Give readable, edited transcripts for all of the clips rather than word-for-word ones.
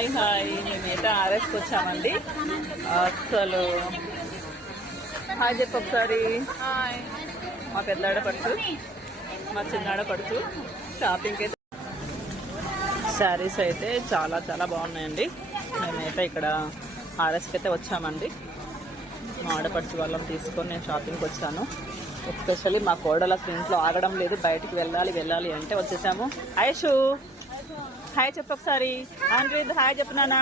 Hi మేమైతే ఆర్ఎస్కి వచ్చామండి. అసలు హాయ్ చెప్పు ఒకసారి. మా పెద్ద ఆడపడుచు, మా చిన్న ఆడపడుచు షాపింగ్కి అయితే శారీస్ అయితే చాలా చాలా బాగున్నాయండి. మేమైతే ఇక్కడ ఆర్ఎస్కి అయితే వచ్చామండి. మా ఆడపడుచు వాళ్ళని తీసుకొని నేను షాపింగ్కి వచ్చాను. ఎస్పెషల్లీ మా కోడలు అసలు ఇంట్లో ఆగడం లేదు, బయటికి వెళ్ళాలి అంటే వచ్చేసాము. ఐషు హాయ్ చెప్పు ఒకసారి. ఆండ్రీద్ హాయ్ చెప్పు నానా.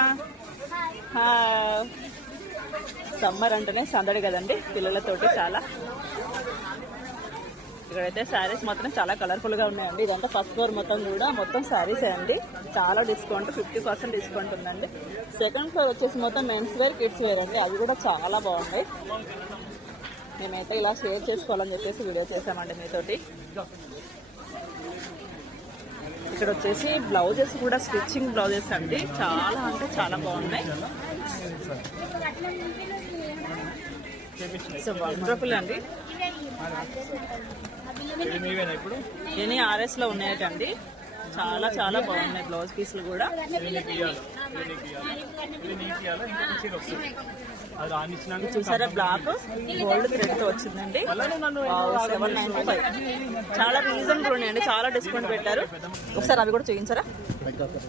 సమ్మర్ అంటేనే సందడి కదండి పిల్లలతోటి. చాలా ఇక్కడైతే శారీస్ మాత్రం చాలా కలర్ఫుల్గా ఉన్నాయండి. ఇదంతా ఫస్ట్ ఫ్లోర్ మొత్తం శారీసే అండి. చాలా డిస్కౌంట్, 50% డిస్కౌంట్ ఉందండి. సెకండ్ ఫ్లోర్ వచ్చేసి మొత్తం మెన్స్ వేర్, కిడ్స్ వేర్ అండి. అవి కూడా చాలా బాగున్నాయి. మేమైతే ఇలా షేర్ చేసుకోవాలని చెప్పేసి వీడియో చేసామండి మీతోటి. ఇక్కడ వచ్చేసి బ్లౌజెస్ కూడా స్టిచ్చింగ్ బ్లౌజెస్ అండి. చాలా అంటే చాలా బాగున్నాయి. సో వండర్ఫుల్ అండి. ఎనీ ఆర్ఎస్ లో ఉన్నాయటండి. చాలా చాలా బాగున్నాయి బ్లౌజ్ పీసులు కూడా. చూసారా బ్లాక్ గోల్డ్ థ్రెడ్ తో వచ్చిందండి. 795 చాలా రీజనబుల్ ఉన్నాయండి. చాలా డిస్కౌంట్ పెట్టారు. ఒకసారి అవి కూడా చూపించారా.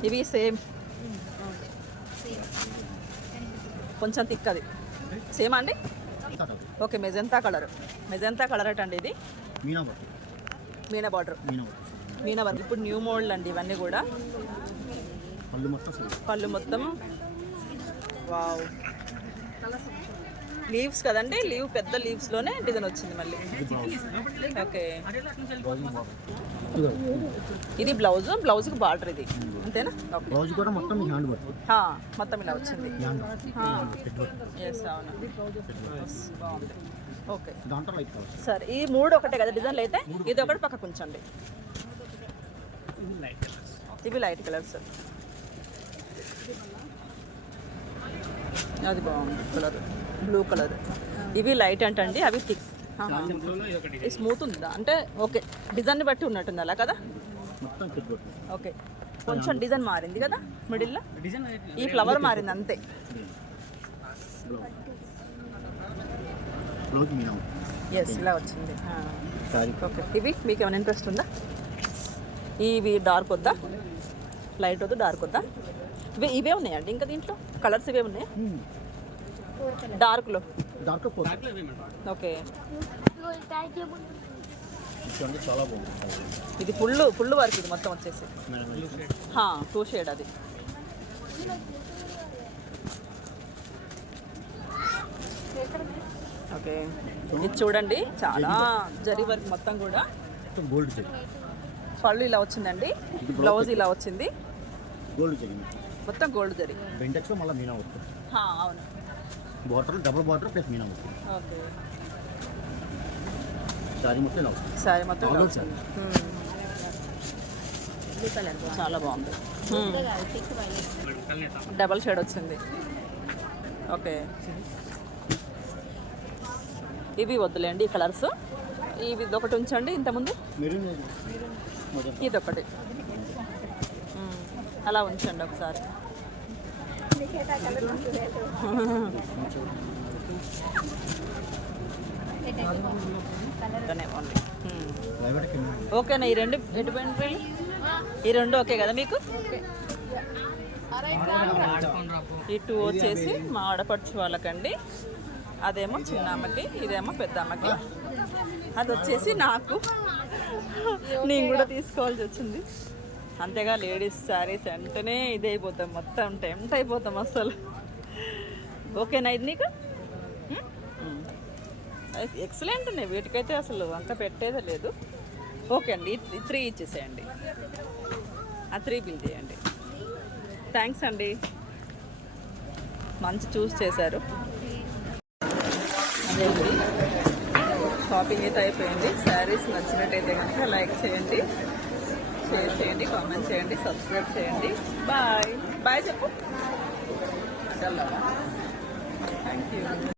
ఇవి సేమ్, కొంచెం థిక్. అది సేమ్ అండి. ఓకే మెజంతా కలర్ అటండి. ఇది మీనా బార్డర్, మీనా వర్క్. ఇప్పుడు న్యూ మోడల్ అండి ఇవన్నీ కూడా. పళ్ళు మొత్తం వావ్. లీవ్స్ కదండి, పెద్ద లీవ్స్ లోనే డిజైన్ వచ్చింది మళ్ళీ. ఓకే ఇది బ్లౌజ్ కి బార్డర్. ఇది అంతేనా? మొత్తం ఇలా వచ్చింది. బాగుంది. ఓకే సరే, ఈ 3 ఒకటే కదా డిజైన్లు అయితే. ఇది ఒకటి పక్కకు ఉంచండి. ఇవి లైట్ కలర్స్. అది బాగుంది కలర్, బ్లూ కలర్. ఇవి లైట్ అంటండి, అవి థిక్. స్మూత్ ఉందా అంటే? ఓకే డిజైన్ బట్టి ఉన్నట్టుంది అలా కదా. ఓకే కొంచెం డిజైన్ మారింది కదా మిడిల్లో. ఈ ఫ్లవర్ మారింది అంతే. ఎస్ ఇలా వచ్చింది. ఓకే ఇవి మీకు ఏమైనా ఇంట్రెస్ట్ ఉందా? ఇవి డార్క్ వద్దా, లైట్ వద్దు, డార్క్ వద్దా? ఇవే ఉన్నాయండి ఇంకా దీంట్లో కలర్స్ ఇవే ఉన్నాయి. డార్క్లో ఓకే. ఇది ఫుల్ వర్క్. ఇది మొత్తం వచ్చేసి 2 షేడ్. అది ఓకే. ఇది చూడండి చాలా జరీ వర్క్ మొత్తం కూడా. పళ్ళు ఇలా వచ్చిందండి, బ్లౌజ్ ఇలా వచ్చింది, మొత్తం గోల్డ్ జరీ. అవును double border plus Meena. Okay sorry మొత్తం చాలా బాగుంది. డబల్ షేడ్ వచ్చింది. ఓకే ఇవి వద్దులేండి ఈ కలర్స్. ఇవి ఒకటి ఉంచండి. ఇంతకుముందు ఇదొకటి అలా ఉంచండి ఒకసారి. ఓకేనా? ఈ 2 ఎటువంటి? ఈ 2 ఓకే కదా మీకు? ఈ 2 వచ్చేసి మా ఆడపడుచు వాళ్ళకండి. అదేమో చిన్న అమ్మకి, ఇదేమో పెద్ద అమ్మకి. అది వచ్చేసి నాకు. నేను కూడా తీసుకోవాల్సి వచ్చింది. అంతేగా లేడీస్ శారీస్ అంటేనే ఇది అయిపోతాం, మొత్తం టెంప్ట్ అయిపోతాం అసలు. ఓకేనా ఇది నీకు? ఎక్సలెంట్ ఉన్నాయి. వీటికైతే అసలు అంత పెట్టేదే లేదు. ఓకే అండి, 3 ఇచ్చేసేయండి. ఆ 3 బిల్ చేయండి. థ్యాంక్స్ అండి, మంచి చూస్ చేశారు. అదేంటి షాపింగ్ అయితే అయిపోయింది. శారీస్ నచ్చినట్టయితే కనుక లైక్ చేయండి, షేర్ చేయండి, కామెంట్ చేయండి, సబ్స్క్రైబ్ చేయండి. బాయ్ చెప్పు. Thank you.